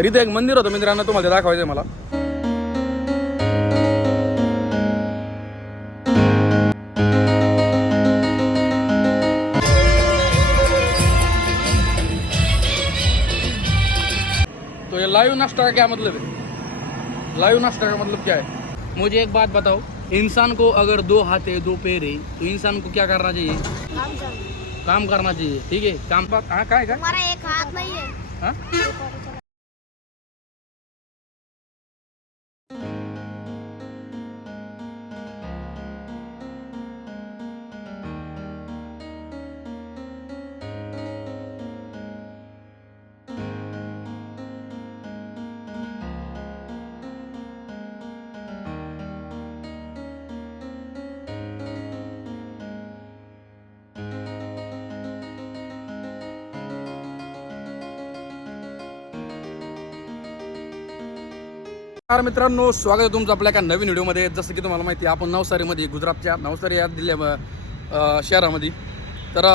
तर इथे एक मंदिर होतं मित्रांनो तुम्हाला ते दाखवायचं आहे मला. तो ये लाइव नाश्ता का क्या मतलब है लाइव नाश्ता का मतलब क्या है? मुझे एक बात बताओ इंसान को अगर दो हाथ है दो पैर है तो इंसान को क्या करना चाहिए? काम कर काम करना चाहिए ठीक है? काम पर हाँ काय का हमारा एक हाथ नहीं है? हाँ? नमस्कार मित्रांनो स्वागत आहे तुमचं आपल्या एका नवीन व्हिडिओमध्ये. जसं की तुम्हाला माहिती आहे आपण नवसारीमध्ये गुजरातच्या नवसारी या जिल्ह्या शहरामध्ये. तर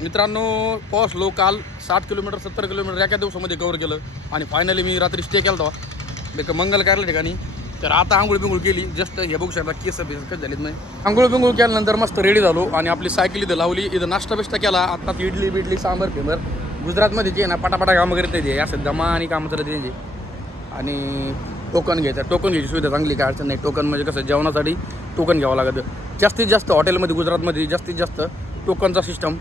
मित्रांनो पोहोचलो काल सात किलोमीटर सत्तर किलोमीटर एका दिवसामध्ये कवर केलं. आणि फायनली मी रात्री स्टे केला होता. एक मंगल कार्यालय ठिकाणी. तर आता आंघोळ बिंघोळ केली. जस्ट हे बघू शकता केस बिस कधी झालीत नाही. आंघोळ बिंगूळ केल्यानंतर मस्त रेडी झालो आणि आपली सायकल इथं लावली. इथं नाश्ता बिष्टा केला. आता इडली बिडली सांबर फेंबर गुजरातमध्ये जे ना पटापटा कामं करत ते. असं दमा आणि कामं करत त्यांचे आणि टोकन घ्यायचं. टोकन घ्यायची सुविधा चांगली काय अडचण नाही. टोकन म्हणजे कसं जेवणासाठी टोकन घ्यावं लागतं. जास्तीत जास्त हॉटेलमध्ये गुजरातमध्ये जास्तीत जास्त टोकनचा सिस्टम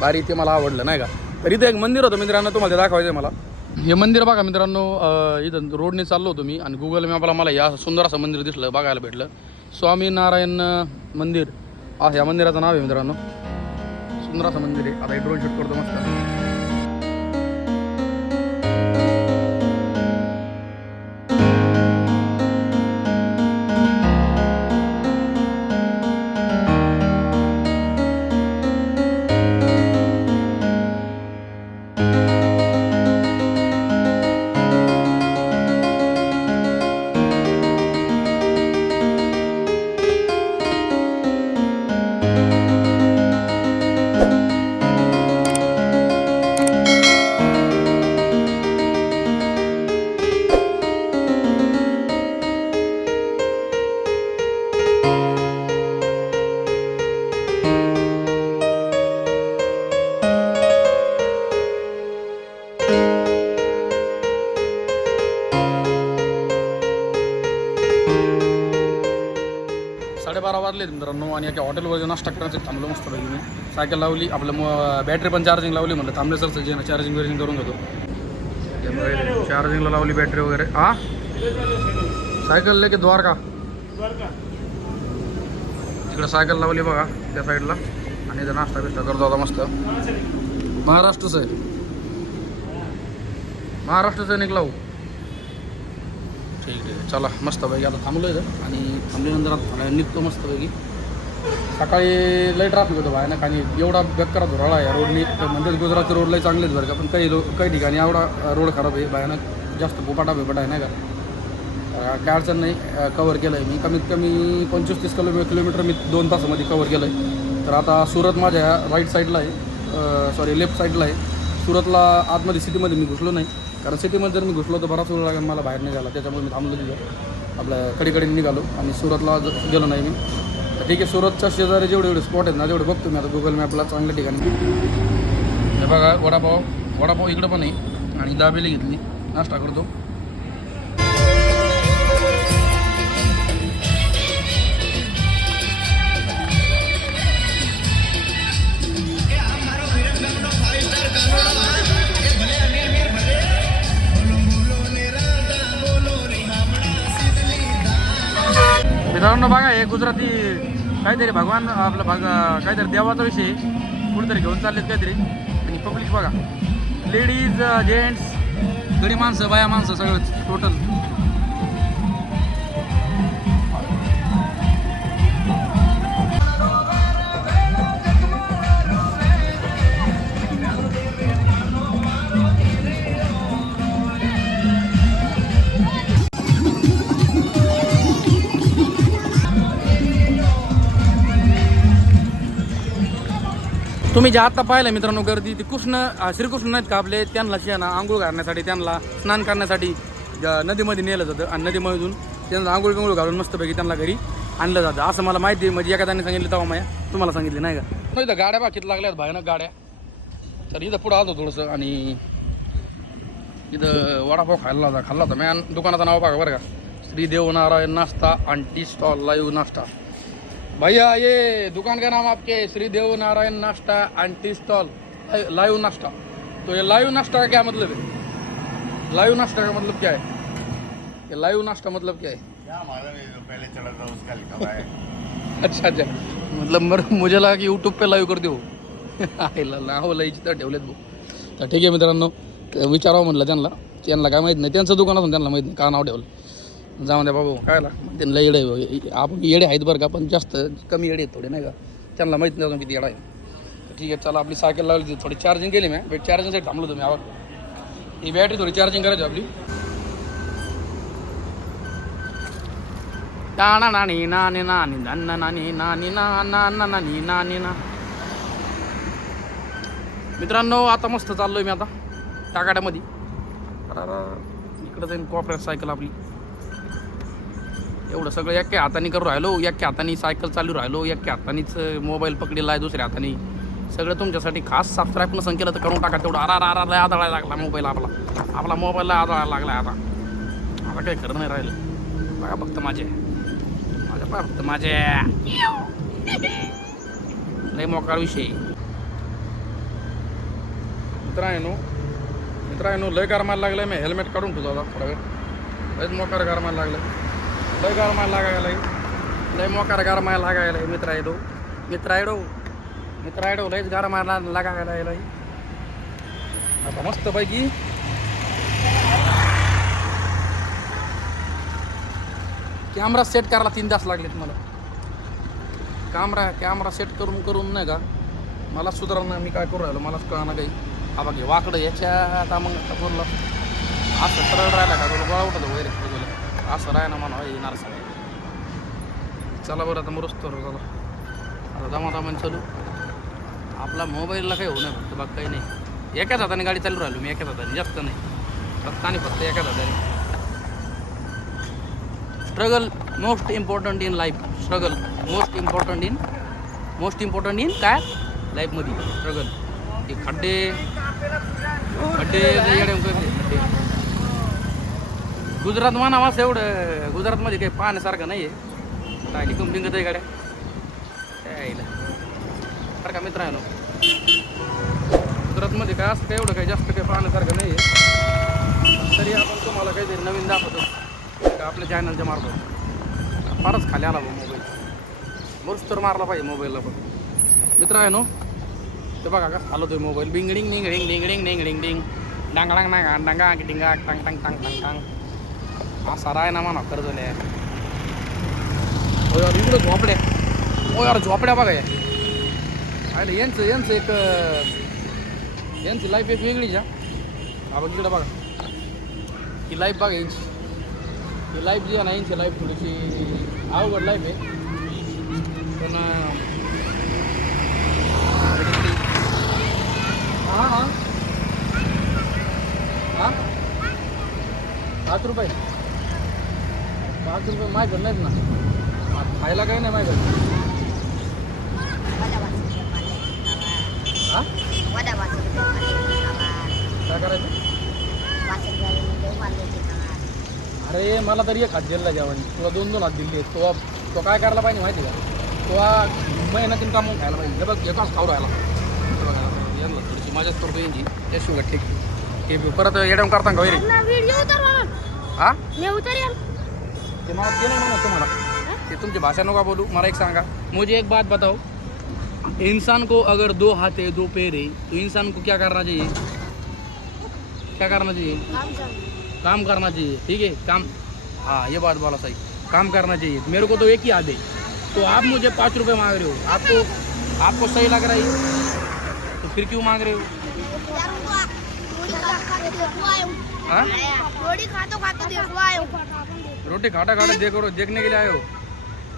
भारी ते मला आवडलं नाही का? तर इथं एक मंदिर होतं मित्रांनो तुम्हाला दाखवायचं आहे मला. हे मंदिर बघा मित्रांनो इथं रोडने चाललो होतो मी आणि गुगल मॅपला मला या सुंदर असं मंदिर दिसलं बघायला भेटलं. स्वामीनारायण मंदिर. हा या मंदिराचं नाव आहे मित्रांनो. सुंदर असं मंदिर आहे. आता ड्रोन शूट करतो मस्त. हॉटेल वगैरे नाश्ता करायचं थांबलो मस्त पैकी. मी सायकल लावली आपलं बॅटरी पण चार्जिंग लावली म्हणलं थांबले सर जे चार्जिंग वर्जिंग करून घेतो. त्यामुळे चार्जिंगला लावली बॅटरी वगैरे. हा सायकल लेके द्वारका. तिकडे सायकल लावली बघा त्या साईडला. आणि इथं नाश्ता बिस्टा करतो आता मस्त. महाराष्ट्रच आहे महाराष्ट्राचं निघला लावू. ठीक चला मस्त पैकी आता थांबलो इथं. आणि थांबल्यानंतर आता निघतो मस्त पैकी. सकाळी लय ट्रॅफिक होतं भयानक आणि एवढा बेकार धुराळा आहे रोडनी तर म्हणजे गुजरातच्या रोडला चांगलेच बरं का पण काही लो काही ठिकाणी एवढा रोड खराब आहे भयानक जास्त पोपाटा बिपाटा आहे नाही का? काय अडचण नाही कवर केलं आहे मी. कमीत कमी पंचवीस तीस किलो किलोमीटर मी दोन तासामध्ये कवर केलं आहे तर आता सुरत माझ्या राईट साईडला आहे. सॉरी लेफ्ट साईडला आहे. सुरतला आतमध्ये सिटीमध्ये मी घुसलो नाही. कारण सिटीमध्ये जर मी घुसलो तर बराच वेळ लागेल मला बाहेर नाही झाला त्याच्यामुळे मी थांबलो तिथं. आपल्या कडीकडे निघालो आणि सुरतला ज- गेलो नाही मी. ठीक आहे सुरतच्या शेजारी जेवढे एवढे स्पॉट आहेत ना तेवढे बघतो मी आता गुगल मॅपला चांगल्या ठिकाणी. हे बघा वडापाव वडापाव इकडं पण आहे. आणि दाबेली घेतली. नाश्ता करतो. मित्रांनो बघा हे गुजराती काहीतरी भगवान आपलं भग काहीतरी देवाचा विषय कुठेतरी घेऊन चाललेत काहीतरी. आणि पब्लिक बघा. लेडीज जेंट्स uh, गडी माणसं बाया माणसं सगळंच टोटल तुम्ही जे आत्ता पाहिलं मित्रांनो गर्दी ती कृष्ण श्रीकृष्ण नाहीत का आपले? त्यांना शे आंघोळ घालण्यासाठी त्यांना स्नान करण्यासाठी नदीमध्ये नेलं जातं. आणि नदीमधून त्यांना आंघोळ बिंगोळ घालून मस्तपैकी त्यांना घरी आणलं जातं. असं मला माहिती आहे. म्हणजे एखाद्याने सांगितलं तेव्हा माया तुम्हाला सांगितले नाही का? इथं गाड्या बाकीत लागल्यात भयानक गाड्या. तर इथं पुढं आलो थोडंसं आणि इथं वडापाव खायला होता खाल्ला होता. मॅन दुकानाचं नाव बघा बरं का. श्री देवनारायण नाश्ता आंटी स्टॉल लाईव्ह नाश्ता. भैया ये दुकान का नाम आपके श्री देव नारायण नाश्ता आंटी स्टॉल। लाइव नाश्ता। तो ये लाइव नाश्ता का क्या मतलब है? लाइव नाश्ता का मतलब क्या है? ये लाइव नाश्ता मतलब क्या है? क्या मालूम है जो पहले चला था उसका लिखा हुआ है। अच्छा अच्छा। मतलब मर मुझे लगा की यूट्यूब पे लाईव्ह करते हो आईला नाव लईची तर ठेवलेत भाऊ तर ठीक आहे मित्रांनो विचारावं म्हणलं त्यांना. त्यांना काय माहीत नाही. त्यांचं दुकान असून त्यांना माहीत नाही. का नाव ठेवलं? जाऊ द्या बाबू कायला त्यांना येडे आहे. आपण येडे आहेत बरं का पण जास्त कमी येडे आहेत थोडे नाही का? त्यांना माहीत नाही अजून किती येडा आहे. ठीक आहे चला आपली सायकल लावली थोडी चार्जिंग केली मी. बॅट चार्जिंगसाठी थांबलो तुम्ही आवाज ही बॅटरी थोडी चार्जिंग करायची आपली. नाना नानी नानी नानी नाना नानी नानी ना ना ना नानी नानी ना मित्रांनो आता मस्त चाललोय मी आता. टाकाड्यामध्ये इकडं जाईन कॉपऱ्यात सायकल आपली. एवढं सगळं एका हाताने करू राहिलो एका हाताने सायकल चालू राहिलो एका हातानेच मोबाईल पकडलेला आहे दुसऱ्या हाताने. सगळं तुमच्यासाठी खास सबस्क्राईब नसन केलं तर करून टाका तेवढं. आरा आरा लय आदळायला लागला मोबाईल आपला. आपला मोबाईलला आदळायला लागला आता. आता काही खरं नाही राहिलं. बघा फक्त माझे. माझ्या पहा फक्त माझे. लय मोकार विषय. मित्रांनो मित्रांनो लय गारमायला लागलं मी हेल्मेट काढून ठेवतो आता थोडा वेळ. लयच मोकार गारमायला लागलं लय गारमायला लागायला लय मोकार गारमायला लागायला मित्र आहे तो मित्र आहे डो मित्र आहे डो लयच गारमायला लागायला आता आता मस्तपैकी कॅमेरा सेट करायला तीन तास लागलेत मला. कॅमेरा कॅमेरा सेट करून करून नाही का मला सुधारणं मी काय करू राहिलो मलाच कळणार काही. हा बघ वाकडं याच्या आता मग आता बोललं असं सरळ राहिला का? तुला गोळा उठत वगैरे. असं राह ना मला येणार सगळं. चला बरं आता मग रुस्तो चला. आता दमा चालू. आपला मोबाईलला काही होणार फक्त बाग काही नाही. एकाच हाताने गाडी चालू राहिलो मी एकाच हाताने जास्त नाही. फक्त आणि फक्त एकाच हाताने. Struggle most important in life struggle most important in most important in काय? लाईफमध्ये स्ट्रगल हे खड्डे खड्डे लय येडे उकळले, खड्डे गुजरात म्हणावा असं एवढं गुजरातमध्ये काही पाहण्यासारखं नाही आहे राहिली कंपनी आहे गाड्या? यायला बरं का मित्रांनो. गुजरातमध्ये काय असतं एवढं काही जास्त काही पाहण्यासारखं नाही आहे तरी आपण तुम्हाला काहीतरी नवीन दाखवतो. का आपल्या चॅनलच्या मार्फत. फारच खाली आला मोबाईल बरंच तर मारला पाहिजे मोबाईलला पण. मित्र आहे नो ते बघा का आलो तो मोबाईल बिंगडिंग निंगडिंग डिंगडिंग निंगडिंग डिंग डांग डांग डांग डांगा डिंगा टांग टांग टांग टांग टांग. असा आहे ना म्हणा कर्जले हो यार इकडं झोपड्या. हो यार झोपड्या बघा या. यांचं यांचं एक यांची लाईफ एक वेगळीच हा. बघ इकडं बघा. ही लाईफ बघा यांची. ही लाईफ जी आहे ना यांची लाईफ थोडीशी अवघड लाईफ आहे. पण हां हां. हां? पाच रुपये. पाच रुपये माझ्याकडे नाहीत ना. खायला काही नाही माझ्याकडे हां काय करायचं? अरे मला तरी एक हात दिला जेवण. तुला दोन दोन हात दिले तो तो काय करायला पाहिजे माहिती का? तो मेहनतीन कामून खायला पाहिजे. हे बघ एकाच खाऊ राहिला. यांना थोडीशी माझ्याच करतो यांची त्या शुगर ठीक. हे परत येडम करता का हा? मी उतरेल. ते मला म्हणत तुम्हाला ते तुमची भाषा नका बोलू मला एक सांगा मुझे एक बात बताओ इंसान को अगर दो हाथ है दो पैर है तो इंसान को क्या करना चाहिए क्या करना चाहिए काम काम करना चाहिए ठीक है काम हाँ ये बात बोला सही काम करना चाहिए मेरे को तो एक ही याद है तो आप मुझे पाँच रुपये मांग रहे हो आपको आपको सही लग रहा है तो फिर क्यों मांग रहे हो हाँ रोटी खाटा खाटा देखो देखने के लिए आए हो।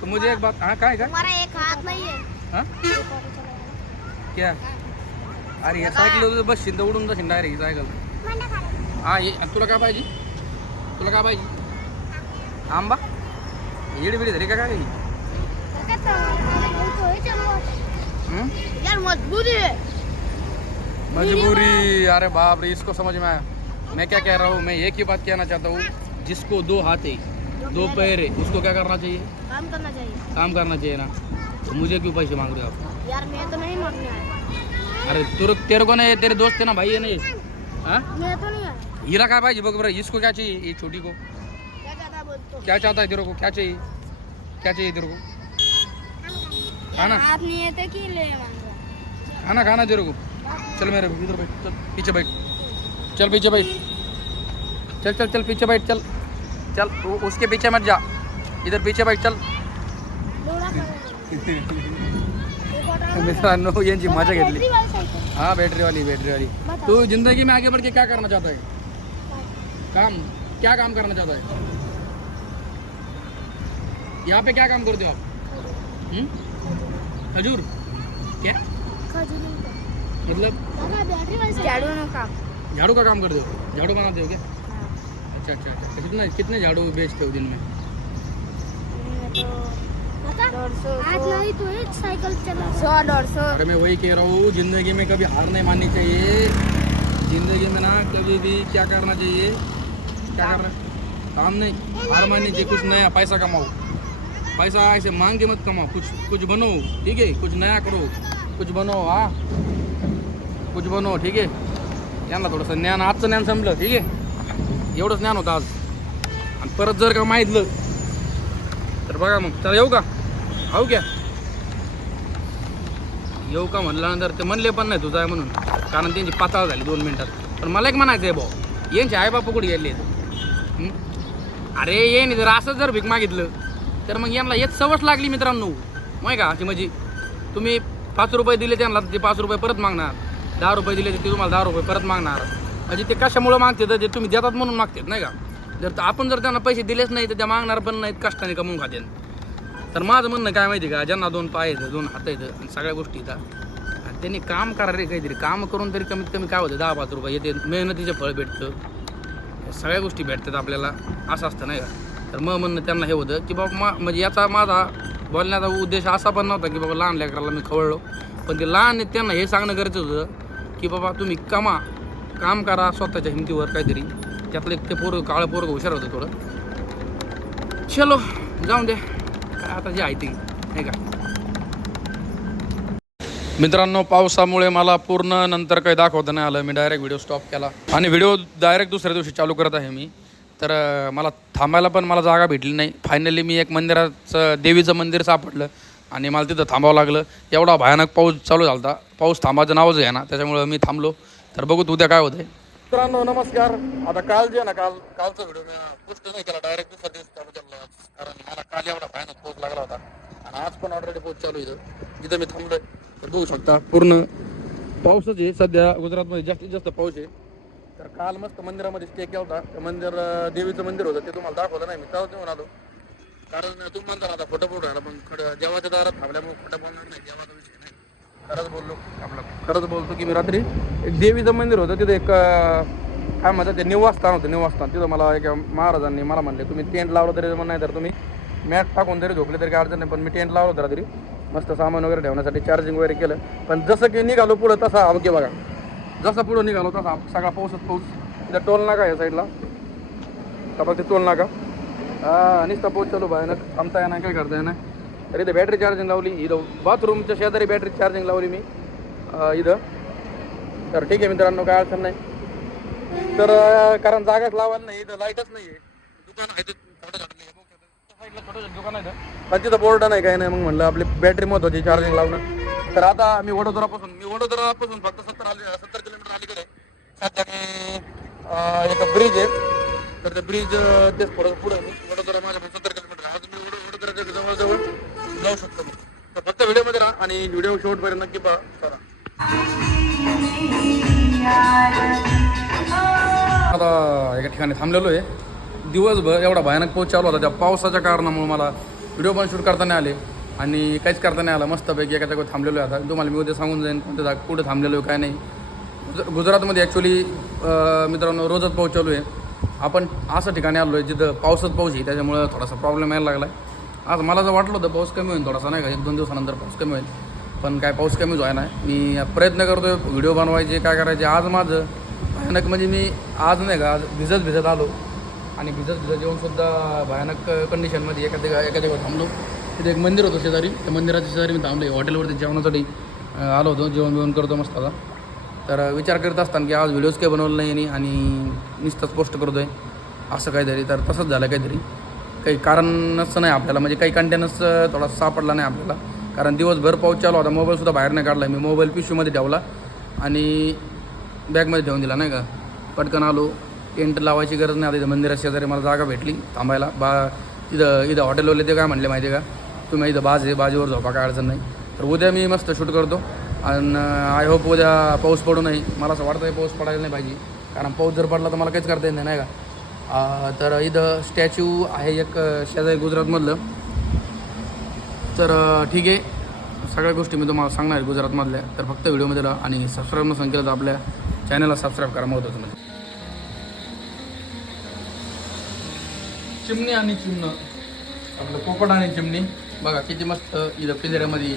तो मुझे एक बात हाँ है क्या हमारा एक हाथ नहीं है। हाँ? क्या? अरे हे सायकल बसशील तर उडून जाशील डायरेक्ट सायकल हा ये तुला काय पाहिजे तुला काय पाहिजे आंबा? येडी बिडी झाली का काय हं? है। मजबूरी अरे बाप रे इसको समझ में आया। मैं क्या कह रहा हूँ मैं एक ही बात कहना चाहता हूँ जिसको दो हाथ है दो पैर है उसको क्या करना चाहिए? काम करना चाहिए। काम करना चाहिए ना? तो मुझे क्यों पैसे मांग रहे हो आप? यार मैं तो नहीं मांगने आया। अरे तुर तेरे को नहीं तेरे दोस्त है ना भाई है ना ये? हाँ? तो नहीं आया। हीरा का भाई इसको क्या चाहिए ये छोटी को? क्या तो चाहता है तेरे को? क्या चाहिए? क्या चाहिए तेरे को? खाना? आप नहीं है तो की ले मांगो खाना खाना तेरे को? चल मेरे इधर बैठ चल पीछे बैठ। चल पीछे बैठ। चल चल चल पीछे बैठ चल। चल वो उसके पीछे मत जा। इधर पीछे बैठ चल। मित्रांनो यांची मज़ा घेतली बैटरी वाली हाँ बैटरी वाली बैटरी वाली। बता। तू ज़िंदगी में आगे बढ़ के क्या करना चाहता है? काम? क्या काम करना चाहता है? यहाँ पे क्या काम करते हो आप? हम्म? खजूर? क्या? खजूरी मतलब? लगा बैटरी वाली झाड़ू नो काम। झाड़ू का काम करते हो? झाड़ू बनाते हो क्या? अच्छा अच्छा अच्छा. कितने कितने झाड़ू बेचते हो दिन में? आज नहीं तो एक साइकिल चला सौ डेढ़ सौ अरे मैं वही कह रहा हूँ जिंदगी में कभी हार नहीं माननी चाहिए। जिंदगी में ना कभी भी क्या करना चाहिए? क्या करना? काम नहीं। हार माननी चाहिए कुछ नया पैसा कमाओ। पैसा ऐसे मांग के मत कमाओ। कुछ कुछ बनो ठीक है? कुछ नया करो। कुछ बनो हा। कुछ बनो ठीक आहे यांना थोडंसं ज्ञान आजचं ज्ञान संपलं ठीक आहे एवढंच ज्ञान होतं आज. आणि परत जर का माहितलं तर बघा मग चला येऊ का? हो क्या? येऊ का म्हणल्यानंतर ते म्हणले पण नाही तुझा आहे म्हणून. कारण त्यांची पाताळ झाली दोन मिनिटात. पण मला एक म्हणायचं आहे भाऊ यांचे आई बापा कुठे गेले अरे ये नाही जर असं जर भीक मागितलं तर मग यांना हेच सवच लागली मित्रांनो. माहिती का अशी म्हणजे तुम्ही पाच रुपये दिले त्यांना ते पाच रुपये परत मागणार. दहा रुपये दिले ते तुम्हाला दहा रुपये परत मागणार. म्हणजे ते कशामुळं मागते तर ते तुम्ही देतात म्हणून मागतात नाही का? जर आपण जर त्यांना पैसे दिलेच नाही तर त्या मागणार पण नाहीत कष्टाने कमवून खाते तर माझं म्हणणं काय माहिती का ज्यांना दोन पाय आहेत दोन हात आहेत आणि सगळ्या गोष्टी येतात आणि त्यांनी काम करा रे काहीतरी. काम करून तरी कमीत कमी काय होतं दहा पाच रुपये येते मेहनतीचे फळ भेटतं. सगळ्या गोष्टी भेटतात आपल्याला असं असतं नाही का? तर मग म्हणणं त्यांना हे होतं की बाबा मा म्हणजे याचा माझा बोलण्याचा उद्देश असा पण नव्हता की बाबा लहान लेकराला मी खवळलो. पण ते लहान आहेत त्यांना हे सांगणं गरजेचं होतं की बाबा तुम्ही कमा. काम करा स्वतःच्या हिमतीवर काहीतरी. त्यातलं एक ते पोरं काळं पोरं हुशार होतं थोडं. चलो जाऊन दे काय आता जे आहे ते. नाही का? मित्रांनो पावसामुळे मला पूर्ण नंतर काही दाखवता नाही आलं. मी डायरेक्ट व्हिडिओ स्टॉप केला. आणि व्हिडिओ डायरेक्ट दुसऱ्या दिवशी चालू करत आहे मी. तर मला थांबायला पण मला जागा भेटली नाही. फायनली मी एक मंदिराचं देवीचं मंदिर सापडलं. आणि मला तिथं थांबावं लागलं. एवढा भयानक पाऊस चालू झाला होता पाऊस थांबायचं नावच आहे ना. त्याच्यामुळं मी थांबलो. तर बघू उद्या काय होतंय. मित्रांनो नमस्कार. आता काल जे ना काल कालचा व्हिडिओ मी पुष्ट नाही केला डायरेक्ट दुसरा दिवस चालू केला. कारण मला काल एवढा भयानक पोच लागला होता. आणि आज पण ऑलरेडी पोच चालू आहे इथं. जिथं मी थांबलोय. तर बघू शकता पूर्ण पाऊसच आहे. सध्या गुजरातमध्ये जास्तीत जास्त पाऊस आहे. तर काल मस्त मंदिरामध्ये स्टे केला होता. ते मंदिर देवीचं मंदिर होतं ते तुम्हाला दाखवलं नाही. मी तेव्हा येऊन आलो. कारण तुम्ही म्हणता आता फोटो फोटो राहिला मग खडं देवाच्या दारात थांबल्यामुळे खोटं बोलणार नाही. जेवाचा विषय नाही. खरंच बोललो आपलं खरंच बोलतो की मी रात्री एक देवीचं मंदिर होतं तिथे एक काय म्हणतात ते निवासस्थान होतं निवासस्थान. तिथं मला एक महाराजांनी मला म्हणले तुम्ही टेंट लावलं तरी जमत नाही तर तुम्ही मॅट टाकून तरी झोपले तरी काय अडचण नाही पण मी टेंट लावलं होतं रात्री. मस्त सामान वगैरे ठेवण्यासाठी चार्जिंग वगैरे केलं. पण जसं की निघालो पुढं तसा अवघे बघा. जसं पुढं निघालो तसा सगळा पाऊसच पाऊस. तिथं टोल नाका या साईडला तपास ते टोल नाका. हां नुसता पाऊस चालू भयानक. थांबता येणार काय करता येणार तर इथं बॅटरी चार्जिंग लावली इथं बाथरूमच्या शेजारी बॅटरी चार्जिंग लावली मी इथं तर ठीक आहे मित्रांनो काय अडचण नाही तर कारण जागाच लावायला नाही इथं लाईटच नाही आहे दुकान आहे. साईडला छोटं दुकान आहे. पण तिथं बोर्ड नाही काही नाही मग म्हणलं आपली बॅटरी महत्वाची चार्जिंग लावणं तर आता मी वडोदरापासून मी वडोदरापासून फक्त सत्तर आले सत्तर किलोमीटर अलीकडे आहे. सध्या मी एक ब्रिज आहे तर ते ब्रिज तेच थोडं पुढे मी वडोदरा माझ्या सत्तर किलोमीटर. आज मी वडो- वडोदराच्या जवळजवळ जाऊ शकतो. मी तर फक्त व्हिडिओमध्ये राहा आणि व्हिडिओ शेवटपर्यंत नक्की पहा. आता एका ठिकाणी थांबलेलो आहे. दिवसभर एवढा भयानक पाऊस चालू होता. त्या पावसाच्या कारणामुळे मला व्हिडिओ पण शूट करता नाही आले. आणि काहीच करता नाही आलं. मस्तपैकी एका जागेवर थांबलेलो आहे आता. तुम्हाला मी उद्या सांगून जाईन कोणत्या जाग कुठे थांबलेलो आहे काय नाही. गुजरातमध्ये ॲक्च्युली मित्रांनो रोजच पाऊस चालू आहे. आपण असं ठिकाणी आलो आहे जिथं पावसात पाऊस आहे. त्याच्यामुळं थोडासा प्रॉब्लेम यायला लागला आहे आज मला जर वाटलं होतं पाऊस कमी होईल थोडासा नाही का? एक दोन दिवसानंतर पाऊस कमी होईल. पण काय पाऊस कमीच व्हाय नाही. मी प्रयत्न करतो आहे व्हिडिओ बनवायचे काय करायचे आज माझं भयानक म्हणजे मी आज नाही का आज भिजत भिजत आलो. आणि भिजत भिजत येऊनसुद्धा भयानक कंडिशनमध्ये एखाद्या एखाद्या वेळ थांबलो. तिथे एक मंदिर होतं शेजारी. त्या मंदिराच्या शेजारी मी थांबले. हॉटेलवरती जेवणासाठी आलो होतो. जेवण बिवण करतो मस्त आता. तर विचार करत असताना की आज व्हिडिओज काही बनवलं नाही आणि आणि पोस्ट करतो आहे असं काहीतरी. तर तसंच झालं काहीतरी. काही कारणच नाही आपल्याला. म्हणजे काही कंटेनच थोडा सापडला नाही आपल्याला. कारण दिवसभर पाऊस चालू होता मोबाईलसुद्धा बाहेर नाही काढला. मी मोबाईल पिशवीमध्ये ठेवला आणि बॅगमध्ये ठेवून दिला नाही का? पटकन आलो टेंट लावायची गरज नाही. आता इथं शेजारी मला जागा भेटली थांबायला. बा तिथं इथं हॉटेलवाले ते काय म्हणले माहिती आहे का? तुम्ही इथं बाज आहे बाजीवर झोपा काय अडचण नाही. तर उद्या मी मस्त शूट करतो. आणि आय होप उद्या पाऊस पडू नाही मला असं वाटतं पाऊस पडायला नाही पाहिजे. कारण पाऊस जर पडला तर मला काहीच करता येत नाही नाही का? तर इथं स्टॅच्यू आहे एक शेजारी गुजरातमधलं. तर ठीक आहे. सगळ्या गोष्टी मी तुम्हाला सांगणार आहे गुजरातमधल्या. तर फक्त व्हिडिओमध्ये राहा आणि सबस्क्राईब न केलं तर आपल्या चॅनलला सबस्क्राईब करा महत्त्वाचं म्हणजे. चिमणी आणि चिमणं. आपलं पोपट आणि चिमणी. बघा किती मस्त इथं पिंजऱ्यामध्ये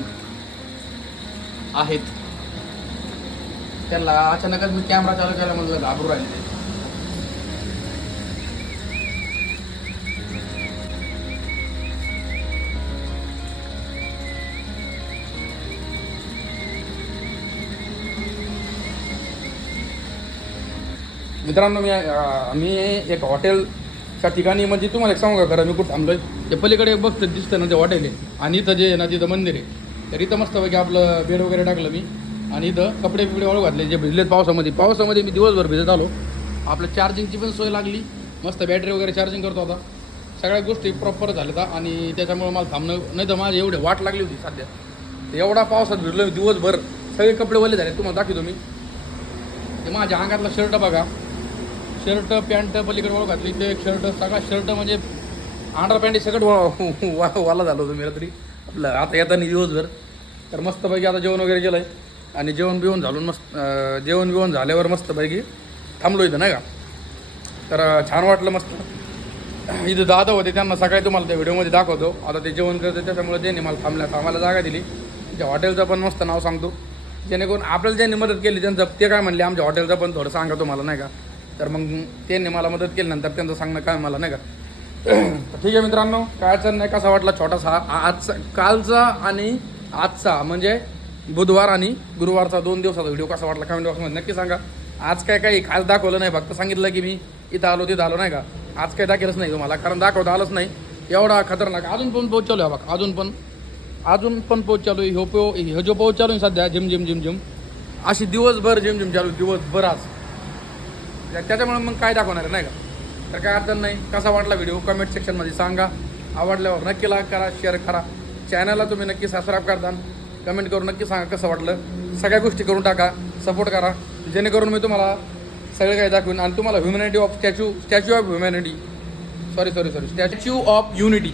आहेत. त्यांना अचानकच मी कॅमेरा चालू केला म्हणलं घाबरू राहिले. मित्रांनो मी आम्ही मी एक हॉटेलच्या ठिकाणी म्हणजे तुम्हाला एक सांगू का खरं? मी कुठं थांबलोय? ते पलीकडे बघतं दिसतं ना ते हॉटेल आहे. आणि इथं जे आहे ना तिथं मंदिर आहे. तर इथं मस्तपैकी आपलं बेड वगैरे टाकलं मी. आणि इथं कपडे बिपडे वाळू घातले जे भिजलेत पावसामध्ये. पावसामध्ये मी दिवसभर भिजत आलो. आपलं चार्जिंगची पण सोय लागली. मस्त बॅटरी वगैरे चार्जिंग करतो आता. सगळ्या गोष्टी प्रॉपर झाल्या आणि त्याच्यामुळे मला थांबणं नाही तर माझी एवढे वाट लागली होती सध्या. एवढा पावसात भिजलो मी दिवसभर. सगळे कपडे वले झाले तुम्हाला दाखवतो मी. ते माझ्या अंगातला शर्ट बघा. शर्ट पॅन्ट पलीकडे वळ घातली ते एक शर्ट सगळा शर्ट म्हणजे अंडर पॅन्ट सगळं वा वा- वाला झालो होतो मी रात्री. आपलं आता येताना दिवसभर. तर मस्तपैकी आता जेवण वगैरे केलं आहे आणि जेवण बिवण झालून मस्त जेवण बिवण झाल्यावर मस्तपैकी थांबलो इथं नाही का? तर छान वाटलं मस्त. इथं दादा होते त्यांना सकाळी तुम्हाला त्या व्हिडिओमध्ये दाखवतो. आता ते जेवण करते त्याच्यामुळे त्यांनी मला थांबल्या थांबायला जागा दिली. त्या हॉटेलचं पण मस्त नाव सांगतो. जेणेकरून आपल्याला ज्यांनी मदत केली त्यांचं ते काय म्हणले आमच्या हॉटेलचं पण थोडं सांगा तुम्हाला नाही का? तर मग त्यांनी मला मदत केली नंतर त्यांचं सांगणं काय मला नाही का? ठीक आहे मित्रांनो काय अडचण नाही कसा वाटला छोटासा आजचा कालचा आणि आजचा म्हणजे बुधवार आणि गुरुवारचा दोन दिवसाचा व्हिडिओ कसा वाटला कमेंट बॉक्समध्ये नक्की सांगा. आज काय काही खास दाखवलं नाही फक्त सांगितलं की मी इथं आलो तिथं आलो नाही का? आज काही दाखवलंच नाही तुम्हाला कारण दाखवता आलंच नाही. एवढा खतरनाक अजून पण पोच चालू आहे बघा अजून पण. अजून पण पोच चालू आहे ह्यो पो ह्यो जो पोहोच चालू आहे सध्या जिम झिम जिम झिम. अशी दिवसभर जिम झिम चालू दिवसभर आज. त्याच्यामुळे मग काय दाखवणार आहे नाही का? तर काय अडचण नाही. कसा वाटला व्हिडिओ कमेंट सेक्शनमध्ये सांगा. आवडल्यावर नक्की लाईक करा शेअर करा. चॅनलला तुम्ही नक्की सबस्क्राईब करता कमेंट करून नक्की सांगा कसं वाटलं. सगळ्या गोष्टी करून टाका सपोर्ट करा. जेणेकरून मी तुम्हाला सगळं काही दाखवीन. आणि तुम्हाला humanity of statue statue of humanity sorry sorry sorry statue of unity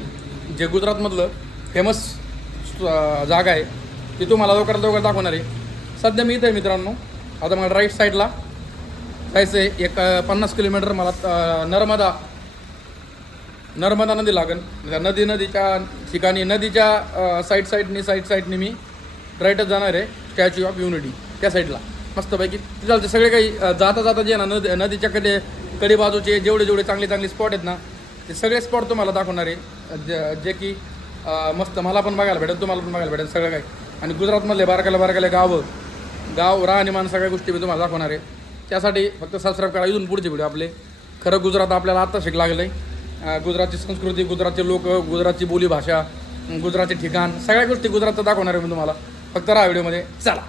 जे गुजरातमधलं फेमस जागा आहे ती तुम्हाला लवकरात लवकर दाखवणार आहे. सध्या मी इथं आहे मित्रांनो. आता मला राईट साईडला जायचं आहे एक पन्नास किलोमीटर मला नर्मदा नर्मदा नदी लागेल त्या नदी नदीच्या ठिकाणी नदीच्या साईड साईडनी साईड साईडनी मी राईटच जाणार आहे. स्टॅच्यू ऑफ युनिटी त्या साईडला मस्तपैकी तिथालचे सगळे काही जाता जाता जे ना नदी नदीच्या कडे कडे बाजूचे जेवढे जेवढे चांगले चांगले स्पॉट आहेत ना ते सगळे स्पॉट तुम्हाला दाखवणार आहे. जे- जे की मस्त मला पण बघायला भेटेल तुम्हाला पण बघायला भेटेल सगळं काही. आणि गुजरातमधले बारकाल्या बारकाल्या गावं गाव राहणीमान सगळ्या गोष्टी मी तुम्हाला दाखवणार आहे. त्यासाठी फक्त सबस्क्राईब करा इथून पुढचे व्हिडिओ आपले. खरं गुजरात आपल्याला आत्ता शिक लागलं आहे गुजरातची संस्कृती गुजरातचे लोक गुजरातची बोलीभाषा गुजरातचे ठिकाण सगळ्या गोष्टी गुजरातचं दाखवणार आहे मी तुम्हाला. फक्त राहा व्हिडिओमध्ये. चला.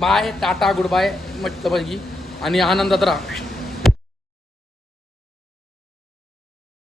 बाय टाटा गुड बाय मस्तपैकी आणि आनंदात राहा.